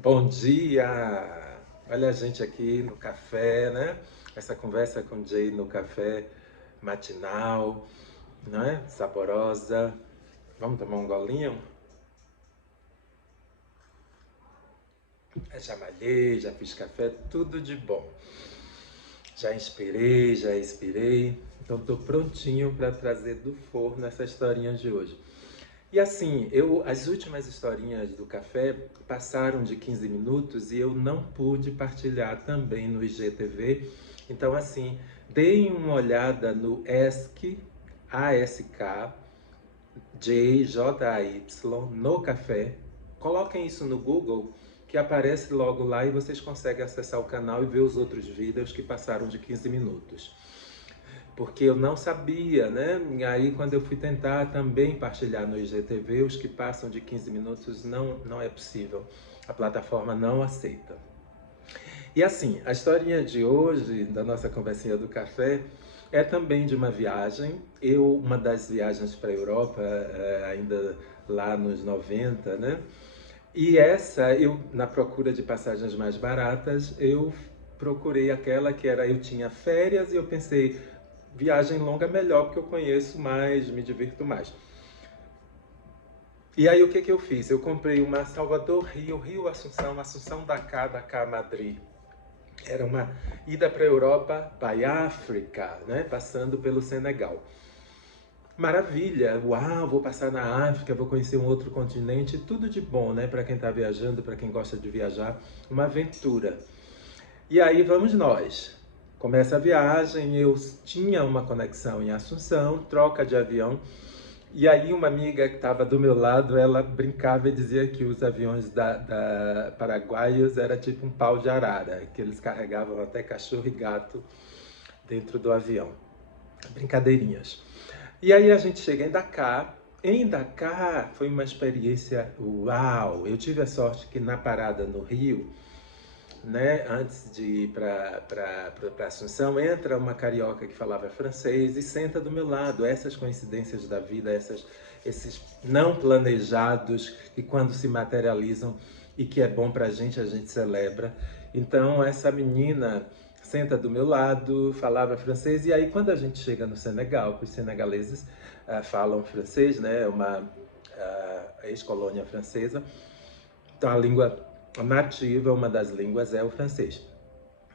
Bom dia! Olha a gente aqui no café, né? Essa conversa com o Jay no café matinal, né? Saborosa. Vamos tomar um golinho? Já malhei, já fiz café, tudo de bom. Já inspirei, já expirei. Então estou prontinho para trazer do forno essa historinha de hoje. E assim, as últimas historinhas do café passaram de 15 minutos e eu não pude partilhar também no IGTV. Então assim, deem uma olhada no ASK, JJAY, no café. Coloquem isso no Google que aparece logo lá e vocês conseguem acessar o canal e ver os outros vídeos que passaram de 15 minutos, porque eu não sabia, né? E aí quando eu fui tentar também partilhar no IGTV, os que passam de 15 minutos não é possível. A plataforma não aceita. E assim, a historinha de hoje, da nossa conversinha do café, é também de uma viagem. Uma das viagens para a Europa, ainda lá nos 90, né? E essa, na procura de passagens mais baratas, eu procurei aquela que era, eu tinha férias e eu pensei, viagem longa é melhor porque eu conheço mais, me divirto mais. E aí o que eu fiz? Eu comprei uma Salvador Rio, Rio Assunção, Assunção Dakar, Dakar Madrid. Era uma ida para a Europa by África, né? Passando pelo Senegal. Maravilha! Uau, vou passar na África, vou conhecer um outro continente, tudo de bom, né? Para quem está viajando, para quem gosta de viajar, uma aventura. E aí vamos nós. Começa a viagem, eu tinha uma conexão em Assunção, troca de avião. E aí uma amiga que estava do meu lado, ela brincava e dizia que os aviões da paraguaios era tipo um pau de arara, que eles carregavam até cachorro e gato dentro do avião. Brincadeirinhas. E aí a gente chega em Dakar. Em Dakar foi uma experiência uau! Eu tive a sorte que na parada no Rio, né, antes de ir para Assunção, entra uma carioca que falava francês e senta do meu lado. Essas coincidências da vida, esses não planejados que quando se materializam e que é bom para a gente celebra. Então essa menina senta do meu lado, falava francês, e aí quando a gente chega no Senegal, os senegaleses falam francês, né, uma ex-colônia francesa, então a língua nativa, uma das línguas é o francês.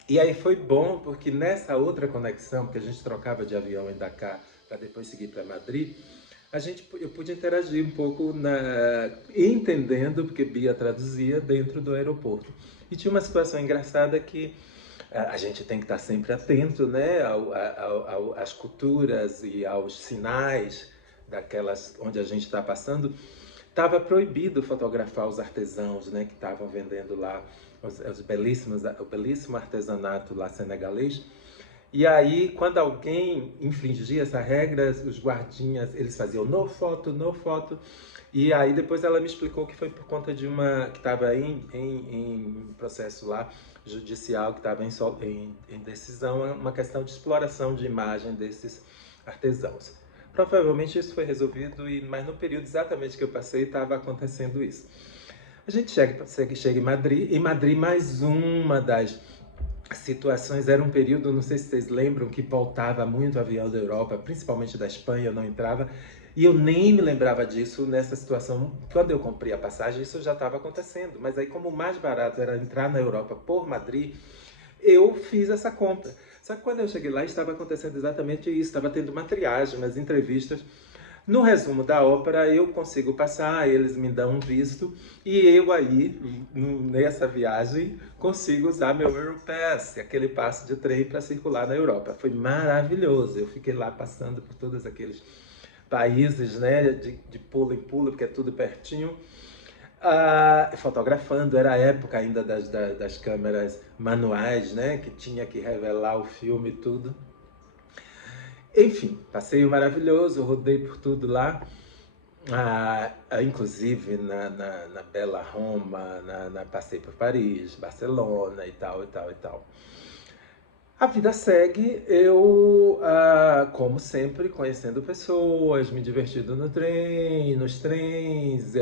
E aí foi bom porque nessa outra conexão, que a gente trocava de avião em Dakar para depois seguir para Madrid, eu pude interagir um pouco entendendo, porque Bia traduzia dentro do aeroporto. E tinha uma situação engraçada que a gente tem que estar sempre atento, né, às culturas e aos sinais daquelas onde a gente está passando. Estava proibido fotografar os artesãos, né, que estavam vendendo lá o belíssimo artesanato lá senegalês. E aí, quando alguém infringia essa regra, os guardinhas, eles faziam no foto, no foto. E aí depois ela me explicou que foi por conta de uma que estava em processo lá judicial, que estava em decisão, uma questão de exploração de imagem desses artesãos. Provavelmente isso foi resolvido, mas no período exatamente que eu passei estava acontecendo isso. A gente chega em Madrid mais uma das situações, era um período, não sei se vocês lembram, que pautava muito avião da Europa, principalmente da Espanha, eu não entrava, e eu nem me lembrava disso nessa situação. Quando eu comprei a passagem, isso já estava acontecendo, mas aí como o mais barato era entrar na Europa por Madrid, eu fiz essa compra. Só que quando eu cheguei lá, estava acontecendo exatamente isso, estava tendo uma triagem, umas entrevistas. No resumo da ópera, eu consigo passar, eles me dão um visto e eu aí, nessa viagem, consigo usar meu Europass, aquele passe de trem para circular na Europa. Foi maravilhoso, eu fiquei lá passando por todos aqueles países, né, de pulo em pulo, porque é tudo pertinho. Fotografando, era a época ainda das câmeras manuais, né, que tinha que revelar o filme e tudo. Enfim, passeio maravilhoso, rodei por tudo lá. Inclusive na Bela Roma, passei por Paris, Barcelona e tal, e tal, e tal. A vida segue, eu, como sempre, conhecendo pessoas, me divertindo no trem, nos trens,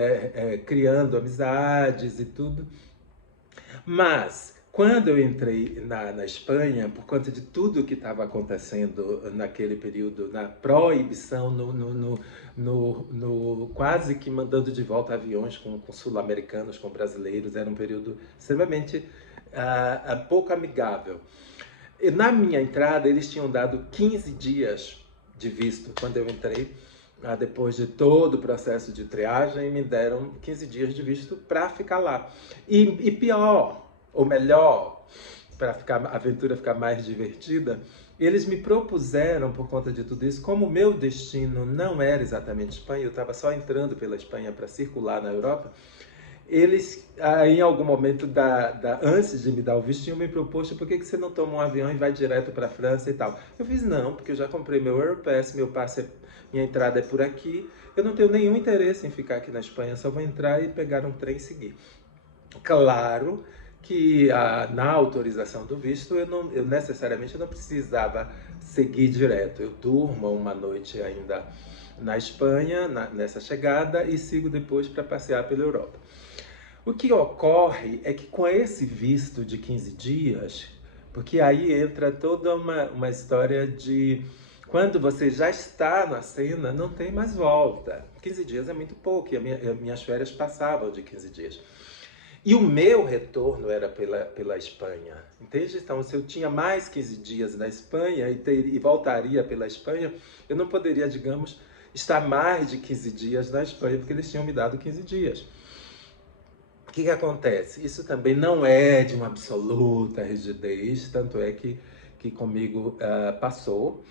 criando amizades e tudo. Mas, quando eu entrei na Espanha, por conta de tudo que estava acontecendo naquele período, na proibição, quase que mandando de volta aviões com sul-americanos, com brasileiros, era um período extremamente pouco amigável. E na minha entrada, eles tinham dado 15 dias de visto quando eu entrei. Depois de todo o processo de triagem, me deram 15 dias de visto para ficar lá. E pior, ou melhor, para a aventura ficar mais divertida, eles me propuseram, por conta de tudo isso, como o meu destino não era exatamente Espanha, eu estava só entrando pela Espanha para circular na Europa, eles, em algum momento, antes de me dar o visto, tinham me proposto: por que você não toma um avião e vai direto para a França e tal? Eu fiz: não, porque eu já comprei meu Europass, meu passe, minha entrada é por aqui, eu não tenho nenhum interesse em ficar aqui na Espanha, só vou entrar e pegar um trem e seguir. Claro que na autorização do visto eu necessariamente não precisava seguir direto. Eu durmo uma noite ainda na Espanha, nessa chegada, e sigo depois para passear pela Europa. O que ocorre é que com esse visto de 15 dias, porque aí entra toda uma história de quando você já está na cena, não tem mais volta. 15 dias é muito pouco, e minhas férias passavam de 15 dias. E o meu retorno era pela Espanha, entende? Então, se eu tinha mais 15 dias na Espanha e voltaria pela Espanha, eu não poderia, digamos, estar mais de 15 dias na Espanha, porque eles tinham me dado 15 dias. O que acontece? Isso também não é de uma absoluta rigidez, tanto é que comigo passou.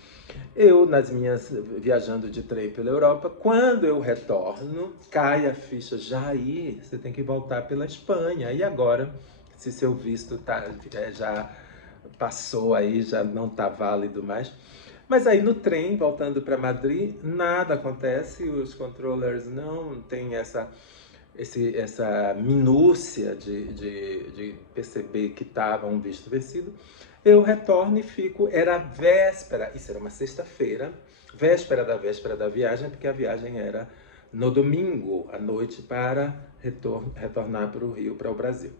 Eu, viajando de trem pela Europa, quando eu retorno, cai a ficha: Jair, você tem que voltar pela Espanha. E agora, se seu visto já passou aí, já não está válido mais. Mas aí no trem, voltando para Madrid, nada acontece, os controllers não têm essa minúcia de perceber que estava um visto vencido. Eu retorno e fico, era véspera, isso era uma sexta-feira, véspera da viagem, porque a viagem era no domingo à noite para retornar para o Rio, para o Brasil. O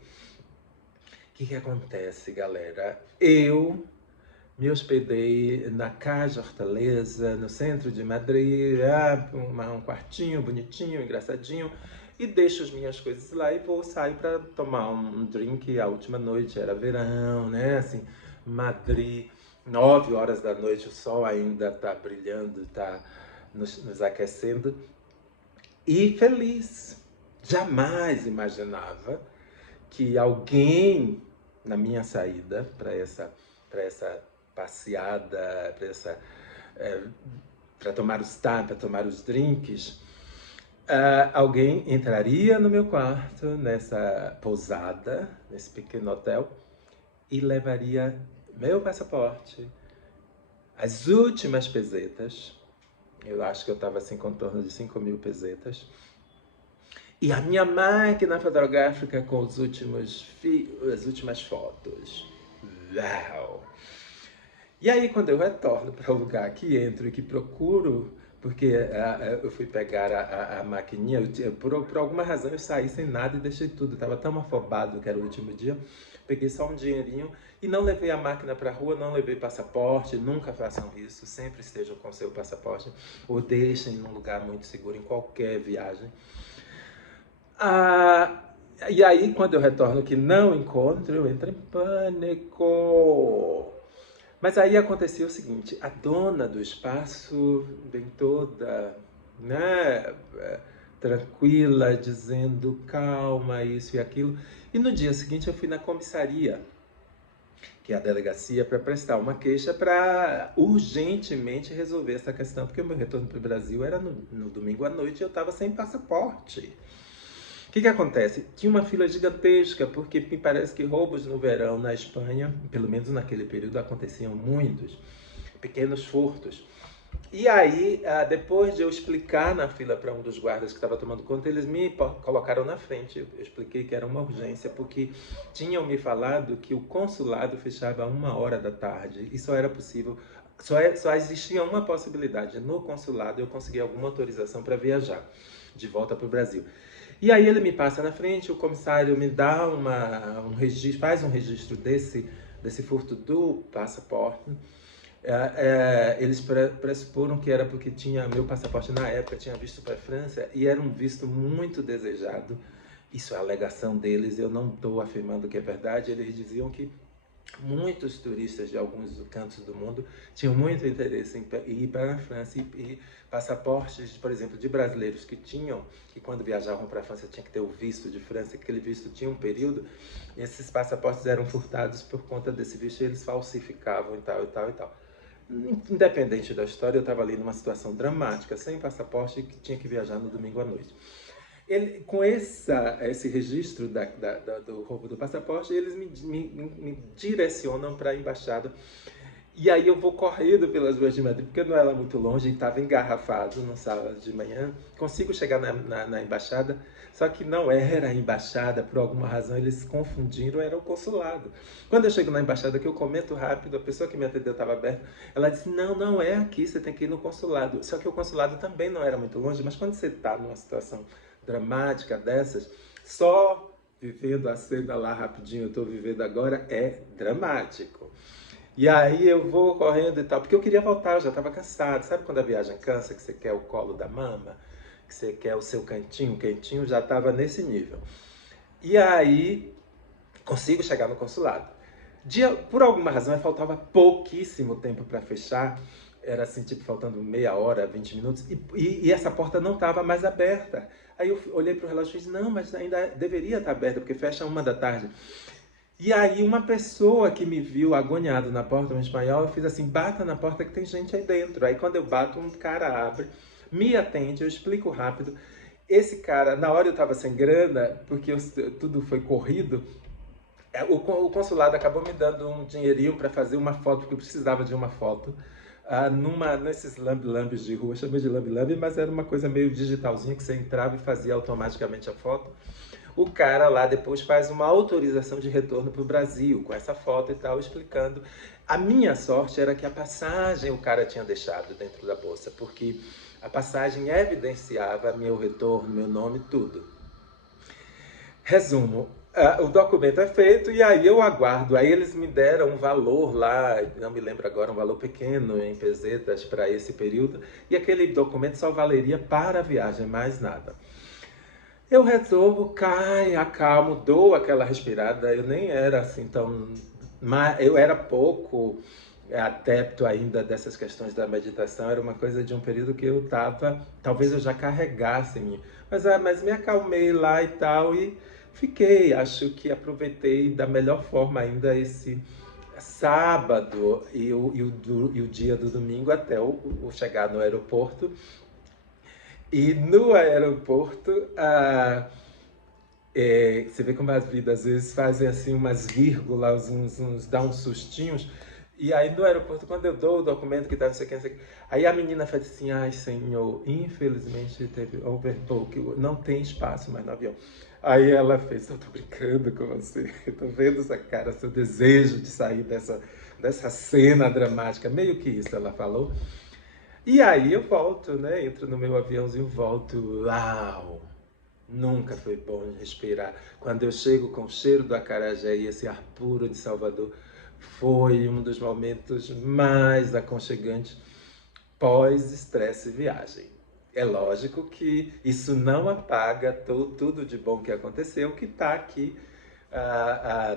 que acontece, galera? Eu me hospedei na Casa Hortaleza, no centro de Madrid, um quartinho bonitinho, engraçadinho, e deixo as minhas coisas lá e sair para tomar um drink. A última noite era verão, né? Assim, Madrid, 9 horas da noite, o sol ainda tá brilhando, tá nos aquecendo. E feliz. Jamais imaginava que alguém, na minha saída para essa passeada, para tomar para tomar os drinks, alguém entraria no meu quarto, nessa pousada, nesse pequeno hotel, e levaria meu passaporte, as últimas pesetas, eu acho que eu estava assim com torno de 5.000 pesetas, e a minha máquina fotográfica com as últimas fotos. Uau! E aí, quando eu retorno para o lugar que entro e que procuro, porque eu fui pegar a maquininha, por alguma razão eu saí sem nada e deixei tudo. Estava tão afobado que era o último dia, peguei só um dinheirinho e não levei a máquina para a rua, não levei passaporte. Nunca façam isso, sempre estejam com seu passaporte ou deixem num lugar muito seguro em qualquer viagem. E aí, quando eu retorno que não encontro, eu entro em pânico. Mas aí acontecia o seguinte: a dona do espaço vem toda, né, tranquila, dizendo calma, isso e aquilo. E no dia seguinte eu fui na comissaria, que é a delegacia, para prestar uma queixa para urgentemente resolver essa questão, porque o meu retorno para o Brasil era no domingo à noite e eu estava sem passaporte. O que acontece? Tinha uma fila gigantesca, porque me parece que roubos no verão na Espanha, pelo menos naquele período, aconteciam muitos, pequenos furtos. E aí, depois de eu explicar na fila para um dos guardas que estava tomando conta, eles me colocaram na frente. Eu expliquei que era uma urgência, porque tinham me falado que o consulado fechava 1h da tarde e só era possível, só existia uma possibilidade: no consulado eu conseguir alguma autorização para viajar de volta para o Brasil. E aí ele me passa na frente, o comissário me dá um registro, faz um registro desse furto do passaporte. Eles pressuporam que era porque tinha meu passaporte na época, tinha visto para a França e era um visto muito desejado. Isso é a alegação deles, eu não estou afirmando que é verdade. Eles diziam que muitos turistas de alguns cantos do mundo tinham muito interesse em ir para a França e passaportes, por exemplo, de brasileiros que quando viajavam para a França tinha que ter o visto de França, aquele visto tinha um período, e esses passaportes eram furtados por conta desse visto e eles falsificavam e tal, e tal, e tal. Independente da história, eu estava ali numa situação dramática, sem passaporte, e que tinha que viajar no domingo à noite. Com esse registro do roubo do passaporte, eles me direcionam para a embaixada. E aí eu vou correndo pelas ruas de Madrid, porque não era muito longe, e estava engarrafado no sábado de manhã. Consigo chegar na embaixada, só que não era a embaixada, por alguma razão eles confundiram, era o consulado. Quando eu chego na embaixada, que eu comento rápido, a pessoa que me atendeu estava aberta, ela disse, não, não é aqui, você tem que ir no consulado. Só que o consulado também não era muito longe, mas quando você está numa situação dramática dessas, só vivendo a cena lá rapidinho, eu estou vivendo agora, é dramático. E aí eu vou correndo e tal, porque eu queria voltar, eu já estava cansado. Sabe quando a viagem cansa, que você quer o colo da mama? Que você quer o seu cantinho, quentinho, já estava nesse nível. E aí consigo chegar no consulado. Por alguma razão, faltava pouquíssimo tempo para fechar. Era assim, tipo, faltando meia hora, 20 minutos. E essa porta não estava mais aberta. Aí eu olhei para o relógio e disse, não, mas ainda deveria estar aberta, porque fecha 1 da tarde. E aí uma pessoa que me viu agoniado na porta, um espanhol, eu fiz assim, bata na porta que tem gente aí dentro. Aí quando eu bato, um cara abre, me atende, eu explico rápido. Esse cara, na hora eu estava sem grana, porque tudo foi corrido, o consulado acabou me dando um dinheirinho para fazer uma foto, porque eu precisava de uma foto, nesses lambe-lambes de rua, chamei de lambe-lambe, mas era uma coisa meio digitalzinha, que você entrava e fazia automaticamente a foto. O cara lá depois faz uma autorização de retorno para o Brasil, com essa foto e tal, explicando. A minha sorte era que a passagem o cara tinha deixado dentro da bolsa, porque a passagem evidenciava meu retorno, meu nome, tudo. Resumo, o documento é feito e aí eu aguardo. Aí eles me deram um valor lá, não me lembro agora, um valor pequeno em pesetas para esse período, e aquele documento só valeria para a viagem, mais nada. Eu resolvo, acalmo, dou aquela respirada. Eu nem era assim tão... Eu era pouco adepto ainda dessas questões da meditação. Era uma coisa de um período que eu estava... Talvez eu já carregasse em mim. Mas me acalmei lá e tal e fiquei. Acho que aproveitei da melhor forma ainda esse sábado e o dia do domingo até o chegar no aeroporto. E no aeroporto, você vê como as vidas às vezes fazem assim umas vírgulas, dá uns sustinhos. E aí no aeroporto, quando eu dou o documento que tá não sei o que, não sei o que, aí a menina faz assim, ai senhor, infelizmente teve overbook, não tem espaço mais no avião. Aí ela fez, eu tô brincando com você, eu tô vendo essa cara, seu desejo de sair dessa cena dramática, meio que isso ela falou. E aí eu volto, né? Entro no meu aviãozinho, volto. Uau! Nunca foi bom respirar. Quando eu chego com o cheiro do acarajé e esse ar puro de Salvador, foi um dos momentos mais aconchegantes pós-estresse viagem. É lógico que isso não apaga tudo de bom que aconteceu, que está aqui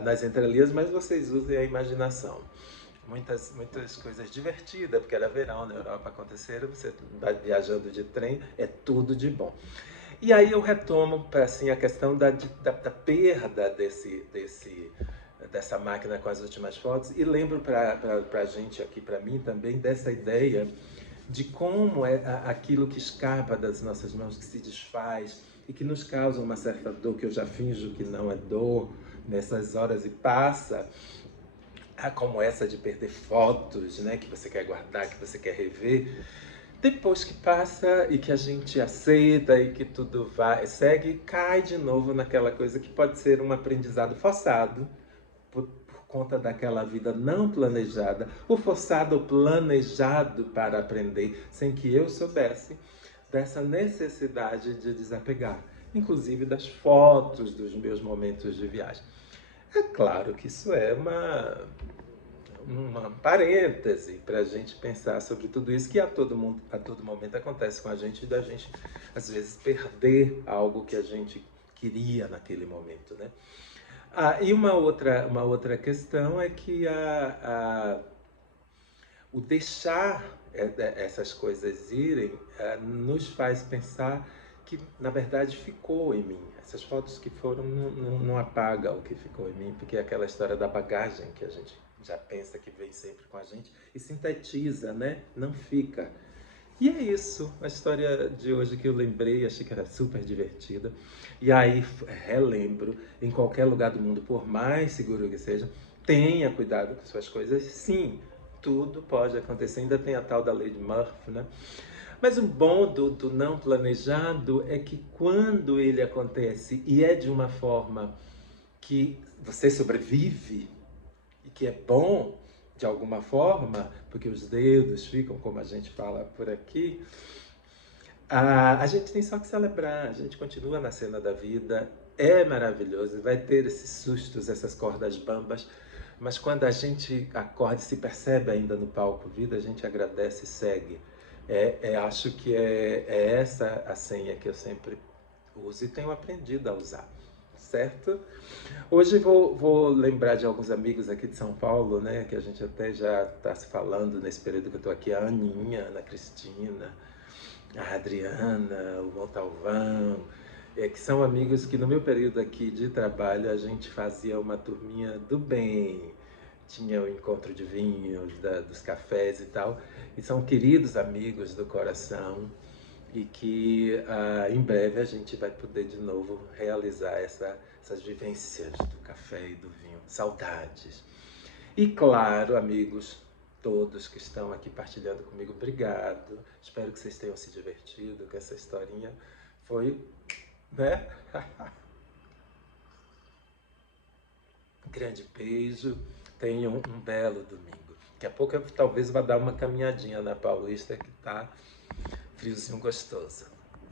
nas entrelinhas, mas vocês usem a imaginação. Muitas coisas divertidas, porque era verão na Europa, aconteceram, você vai viajando de trem, é tudo de bom. E aí eu retomo assim, a questão da perda dessa máquina com as últimas fotos e lembro para a gente aqui, para mim também, dessa ideia de como é aquilo que escapa das nossas mãos, que se desfaz e que nos causa uma certa dor, que eu já finjo que não é dor nessas horas e passa, como essa de perder fotos, né, que você quer guardar, que você quer rever, depois que passa e que a gente aceita e que tudo segue, cai de novo naquela coisa que pode ser um aprendizado forçado, por conta daquela vida não planejada, o forçado ou planejado para aprender, sem que eu soubesse dessa necessidade de desapegar. inclusive das fotos dos meus momentos de viagem. É claro que isso é uma parêntese para a gente pensar sobre tudo isso que a todo momento acontece com a gente, da gente às vezes perder algo que a gente queria naquele momento, né? E uma outra questão é que o deixar essas coisas irem nos faz pensar que, na verdade, ficou em mim. Essas fotos que foram não apaga o que ficou em mim, porque é aquela história da bagagem que a gente já pensa que vem sempre com a gente e sintetiza, né? Não fica. E é isso, a história de hoje que eu lembrei, achei que era super divertida. E aí relembro, em qualquer lugar do mundo, por mais seguro que seja, tenha cuidado com suas coisas. Sim, tudo pode acontecer, ainda tem a tal da lei de Murphy, né? Mas o bom do não planejado é que quando ele acontece e é de uma forma que você sobrevive e que é bom de alguma forma, porque os dedos ficam, como a gente fala por aqui, a gente tem só que celebrar, a gente continua na cena da vida, é maravilhoso, vai ter esses sustos, essas cordas bambas, mas quando a gente acorda e se percebe ainda no palco vida, a gente agradece e segue. Acho que é essa a senha que eu sempre uso e tenho aprendido a usar, certo? Hoje vou lembrar de alguns amigos aqui de São Paulo, né, que a gente até já está se falando nesse período que eu estou aqui, a Aninha, a Ana Cristina, a Adriana, o Montalvão, que são amigos que no meu período aqui de trabalho a gente fazia uma turminha do bem, tinha o encontro de vinhos, dos cafés e tal, e são queridos amigos do coração e que em breve a gente vai poder de novo realizar essas vivências do café e do vinho. Saudades. E claro, amigos, todos que estão aqui partilhando comigo, obrigado. Espero que vocês tenham se divertido com essa historinha. Foi, né? Um grande beijo. Tenham um belo domingo. Daqui a pouco eu talvez vá dar uma caminhadinha na Paulista que tá friozinho gostoso.